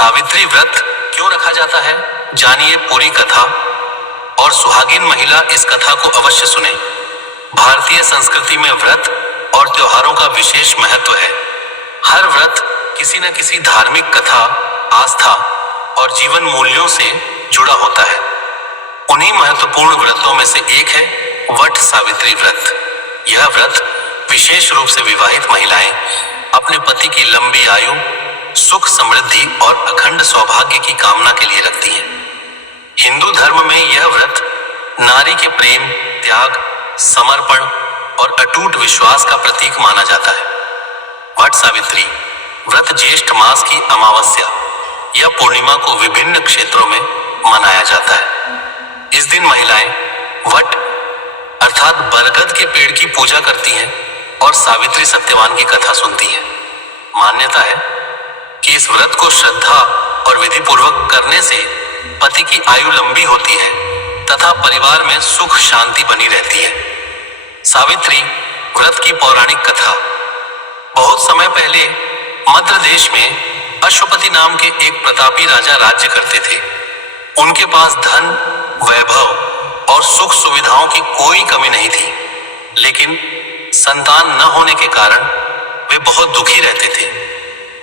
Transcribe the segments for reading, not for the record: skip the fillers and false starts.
सावित्री व्रत क्यों रखा जाता है, जानिए पूरी कथा। और सुहागिन महिला इस कथा को अवश्य सुने। भारतीय संस्कृति में व्रत और त्योहारों का विशेष महत्व है। हर व्रत किसी न किसी धार्मिक कथा, आस्था और जीवन मूल्यों से जुड़ा होता है। उन्हीं महत्वपूर्ण व्रतों में से एक है वट सावित्री व्रत। यह व्रत विशेष रूप से विवाहित महिलाएं अपने पति की लंबी आयु, सुख, समृद्धि और अखंड सौभाग्य की कामना के लिए रखती हैं। हिंदू धर्म में यह व्रत नारी के प्रेम, त्याग, समर्पण और अटूट विश्वास का प्रतीक माना जाता है। वट सावित्री व्रत ज्येष्ठ मास की अमावस्या या पूर्णिमा को विभिन्न क्षेत्रों में मनाया जाता है। इस दिन महिलाएं वट अर्थात बरगद के पेड़ की पूजा करती हैं और सावित्री सत्यवान की कथा सुनती हैं। मान्यता है कि इस व्रत को श्रद्धा और विधि पूर्वक करने से पति की आयु लंबी होती है तथा परिवार में सुख शांति बनी रहती है। सावित्री व्रत की पौराणिक कथा। बहुत समय पहले मध्य देश में अश्वपति नाम के एक प्रतापी राजा राज्य करते थे। उनके पास धन, वैभव और सुख सुविधाओं की कोई कमी नहीं थी, लेकिन संतान न होने के कारण वे बहुत दुखी रहते थे।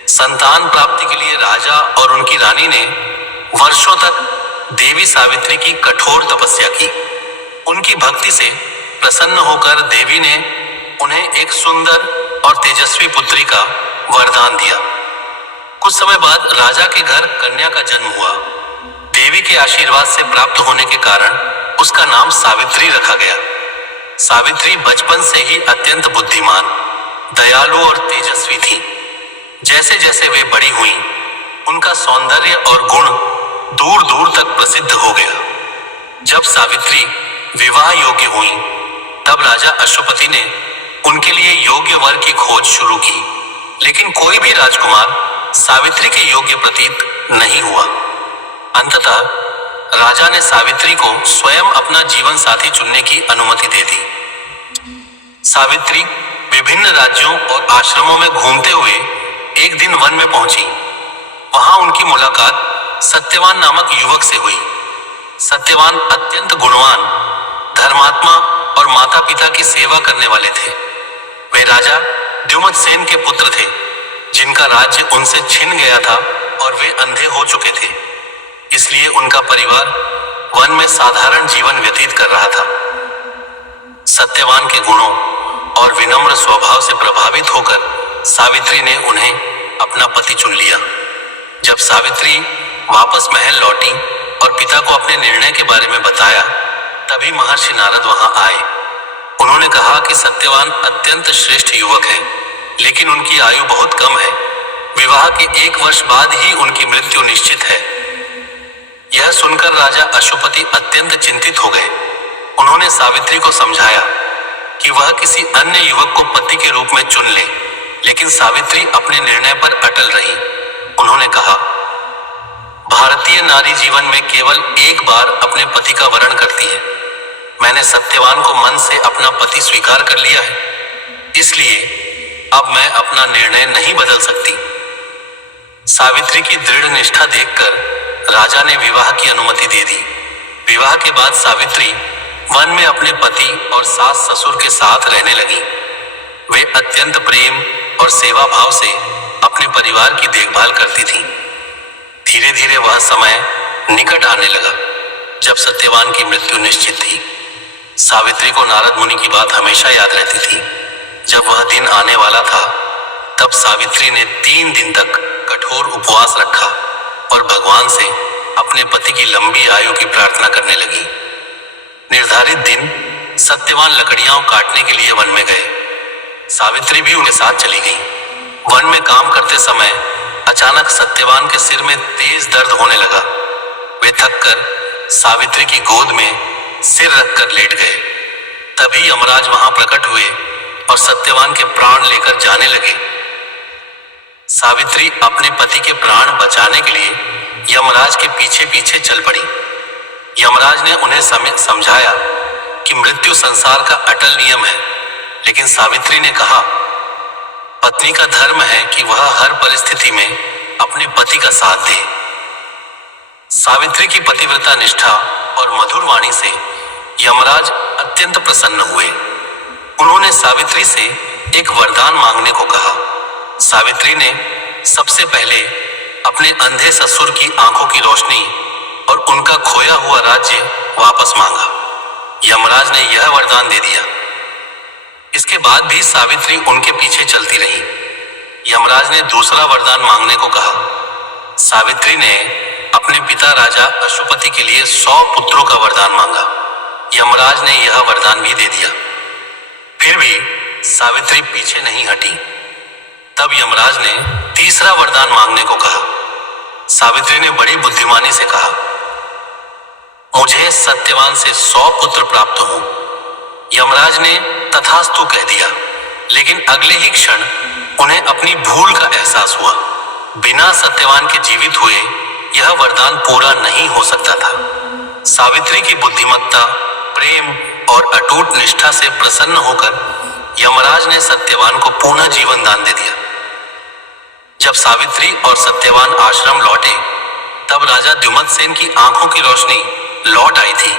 संतान प्राप्ति के लिए राजा और उनकी रानी ने वर्षों तक देवी सावित्री की कठोर तपस्या की। उनकी भक्ति से प्रसन्न होकर देवी ने उन्हें एक सुंदर और तेजस्वी पुत्री का वरदान दिया। कुछ समय बाद राजा के घर कन्या का जन्म हुआ। देवी के आशीर्वाद से प्राप्त होने के कारण उसका नाम सावित्री रखा गया। सावित्री बचपन से ही अत्यंत बुद्धिमान, दयालु और तेजस्वी थी। जैसे जैसे वे बड़ी हुईं, उनका सौंदर्य और गुण दूर दूर तक प्रसिद्ध हो गया। जब सावित्री विवाह योग्य हुई, तब राजा अश्वपति ने उनके लिए योग्य वर की खोज शुरू की, लेकिन कोई भी राजकुमार सावित्री के योग्य प्रतीत नहीं हुआ। अंततः राजा ने सावित्री को स्वयं अपना जीवन साथी चुनने की अनुमति दे दी। सावित्री विभिन्न राज्यों और आश्रमों में घूमते हुए एक दिन वन में पहुंची। वहां उनकी मुलाकात सत्यवान नामक युवक से हुई। सत्यवान अत्यंत गुणवान, धर्मात्मा और माता पिता की सेवा करने वाले थे। वे राजा द्युमत्सेन के पुत्र थे, जिनका राज्य उनसे छिन गया था और वे अंधे हो चुके थे। इसलिए उनका परिवार वन में साधारण जीवन व्यतीत कर रहा था। सत्यवान के गुणों और विनम्र स्वभाव से प्रभावित होकर सावित्री ने उन्हें अपना पति चुन लिया। जब सावित्री वापस महल लौटी और पिता को अपने निर्णय के बारे में बताया, तभी महर्षि नारद वहां आए। उन्होंने कहा कि सत्यवान अत्यंत श्रेष्ठ युवक है, लेकिन उनकी आयु बहुत कम है। विवाह के 1 वर्ष बाद ही उनकी मृत्यु निश्चित है। यह सुनकर राजा अश्वपति अत्यंत चिंतित हो गए। उन्होंने सावित्री को समझाया कि वह किसी अन्य युवक को पति के रूप में चुन ले, लेकिन सावित्री अपने निर्णय पर अटल रही। उन्होंने कहा, भारतीय नारी जीवन में केवल एक बार अपने पति का वरण करती है। मैंने सत्यवान को मन से अपना पति स्वीकार कर लिया है, इसलिए अब मैं अपना निर्णय नहीं बदल सकती। सावित्री की दृढ़ निष्ठा देखकर राजा ने विवाह की अनुमति दे दी। विवाह के बाद सावित्री वन में अपने पति और सास ससुर के साथ रहने लगी। वे अत्यंत प्रेम और सेवा भाव से अपने परिवार की देखभाल करती थीं। धीरे धीरे वह समय निकट आने लगा जब सत्यवान की मृत्यु निश्चित थी। सावित्री को नारद मुनि की बात हमेशा याद रहती थी। जब वह दिन आने वाला था, तब सावित्री ने 3 दिन तक कठोर उपवास रखा और भगवान से अपने पति की लंबी आयु की प्रार्थना करने लगी। निर्धारित दिन सत्यवान लकड़ियां काटने के लिए वन में गए। सावित्री भी उनके साथ चली गई। वन में काम करते समय अचानक सत्यवान के सिर में तेज दर्द होने लगा। वे थककर सावित्री की गोद में सिर रखकर लेट गए। तभी यमराज वहां प्रकट हुए और सत्यवान के प्राण लेकर जाने लगे। सावित्री अपने पति के प्राण बचाने के लिए यमराज के पीछे पीछे चल पड़ी। यमराज ने उन्हें समझाया कि मृत्यु संसार का अटल नियम है, लेकिन सावित्री ने कहा, पत्नी का धर्म है कि वह हर परिस्थिति में अपने पति का साथ दे। सावित्री की पतिव्रता निष्ठा और मधुर वाणी से यमराज अत्यंत प्रसन्न हुए। उन्होंने सावित्री से एक वरदान मांगने को कहा। सावित्री ने सबसे पहले अपने अंधे ससुर की आंखों की रोशनी और उनका खोया हुआ राज्य वापस मांगा। यमराज ने यह वरदान दे दिया। इसके बाद भी सावित्री उनके पीछे चलती रही। यमराज ने दूसरा वरदान मांगने को कहा। सावित्री ने अपने पिता राजा अश्वपति के लिए 100 पुत्रों का वरदान मांगा। यमराज ने यह वरदान भी दे दिया। फिर भी सावित्री पीछे नहीं हटी। तब यमराज ने तीसरा वरदान मांगने को कहा। सावित्री ने बड़ी बुद्धिमानी से कहा, मुझे सत्यवान से 100 पुत्र प्राप्त हो। यमराज ने तथास्तु कह दिया, लेकिन अगले ही क्षण उन्हें अपनी भूल का एहसास हुआ। बिना सत्यवान के जीवित हुए यह वरदान पूरा नहीं हो सकता था। सावित्री की बुद्धिमत्ता, प्रेम और अटूट निष्ठा से प्रसन्न होकर यमराज ने सत्यवान को पुनः जीवन दान दे दिया। जब सावित्री और सत्यवान आश्रम लौटे, तब राजा द्युमत्सेन की आंखों की रोशनी लौट आई थी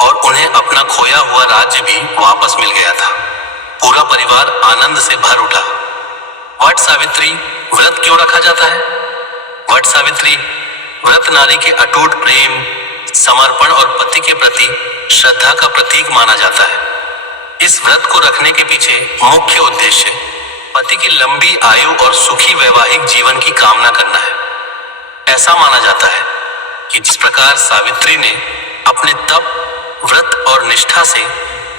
और उन्हें अपना खोया हुआ राज्य भी वापस मिल गया था। पूरा परिवार आनंद से भर उठा। वट सावित्री व्रत क्यों रखा जाता है? वट सावित्री व्रत नारी के अटूट प्रेम, समर्पण और पति के प्रति श्रद्धा का प्रतीक माना जाता है। इस व्रत को रखने के पीछे मुख्य उद्देश्य पति की लंबी आयु और सुखी वैवाहिक जीवन की कामना करना है। ऐसा माना जाता है कि जिस प्रकार सावित्री ने अपने तप, व्रत और निष्ठा से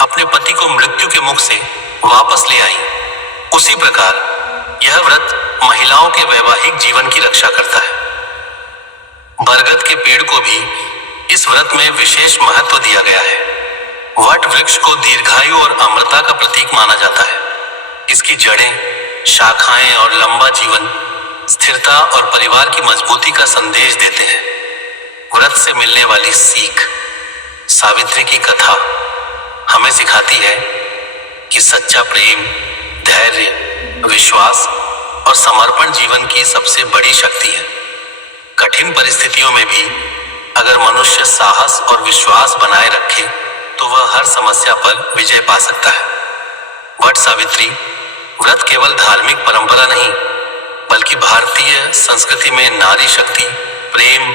अपने पति को मृत्यु के मुख से वापस ले आई, उसी प्रकार यह व्रत महिलाओं के वैवाहिक जीवन की रक्षा करता है। बरगद के पेड़ को भी इस व्रत में विशेष महत्व दिया गया है। वट वृक्ष को दीर्घायु और अमरता का प्रतीक माना जाता है। इसकी जड़ें, शाखाएं और लंबा जीवन स्थिरता और परिवार की मजबूती का संदेश देते हैं। व्रत से मिलने वाली सीख। सावित्री की कथा हमें सिखाती है कि सच्चा प्रेम, धैर्य, विश्वास और समर्पण जीवन की सबसे बड़ी शक्ति है। कठिन परिस्थितियों में भी अगर मनुष्य साहस और विश्वास बनाए रखे तो वह हर समस्या पर विजय पा सकता है। वट सावित्री व्रत केवल धार्मिक परंपरा नहीं, बल्कि भारतीय संस्कृति में नारी शक्ति, प्रेम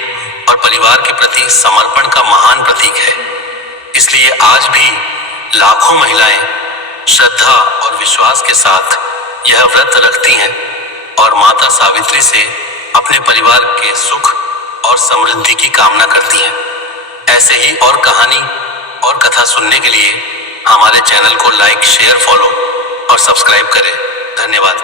और परिवार के प्रति समर्पण का महान प्रतीक है। इसलिए आज भी लाखों महिलाएं श्रद्धा और विश्वास के साथ यह व्रत रखती हैं और माता सावित्री से अपने परिवार के सुख और समृद्धि की कामना करती हैं। ऐसे ही और कहानी और कथा सुनने के लिए हमारे चैनल को लाइक, शेयर, फॉलो और सब्सक्राइब करें। धन्यवाद।